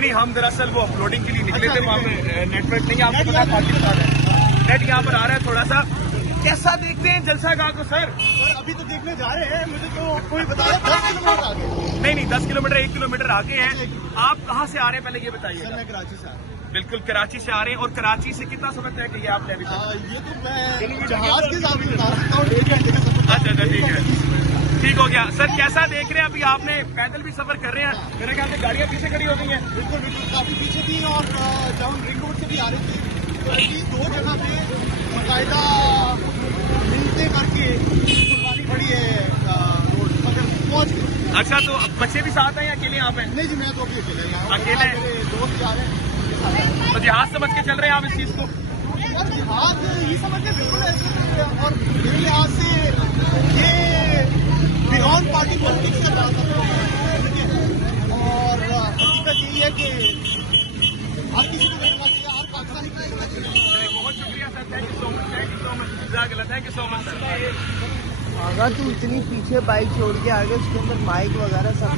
नहीं, हम दरअसल वो अपलोडिंग के लिए निकले थे, वहाँ पे नेटवर्क नहीं, आपको पता पाकिस्तान है, नेट यहाँ पर आ रहा है थोड़ा सा। कैसा देखते हैं जलसा गाह को सर? अभी तो देखने जा रहे हैं, मुझे तो कोई बता रहा 10 किलोमीटर आगे। नहीं, 10 किलोमीटर 1 किलोमीटर आगे हैं। आप कहाँ से आ रहे हैं पहले ये बताइए? मैं कराची से आ रहा हूँ। बिल्कुल कराची से आ रहे हैं। और कराची से कितना समय तय किया आपने अभी तक? ये तो मैं जहाज के साथ बता सकता हूँ, 1 घंटे का सफर। अच्छा, ठीक है, ठीक हो गया। सर कैसा देख रहे हैं? अभी आपने पैदल भी सफर कर रहे हैं, मेरे ख्याल से गाड़ियाँ पीछे खड़ी हो गई हैं। बिल्कुल काफी पीछे थी और जब रिंग रोड से भी आ रही थी तो अभी 2 जगह पे बाकायदा मिलते करके सुनवानी खड़ी है रोड मगर पहुँच गई। अच्छा, तो बच्चे भी साथ हैं या अकेले आप हैं? नहीं जी, मैं तो अभी अकेले यहाँ हूँ। अकेले? मेरे दोस्त जा रहे हैं। तो जिहाज समझ के चल रहे हैं आप इस चीज को? और जिहाज ये समझ के बिल्कुल ऐसे, और मेरे लिहाज से ये बियॉन्ड पार्टी पॉलिटिक्स का बात है, ठीक है। और हकीकत यही है कि हर किसी को देखना चाहिए, हर पाकिस्तानी को देखना चाहिए। बहुत शुक्रिया sir, thank you so much, thank you so much, thank you so much sir. अगर तू इतनी पीछे बाइक छोड़ के आगे उसके अंदर माइक वगैरह सब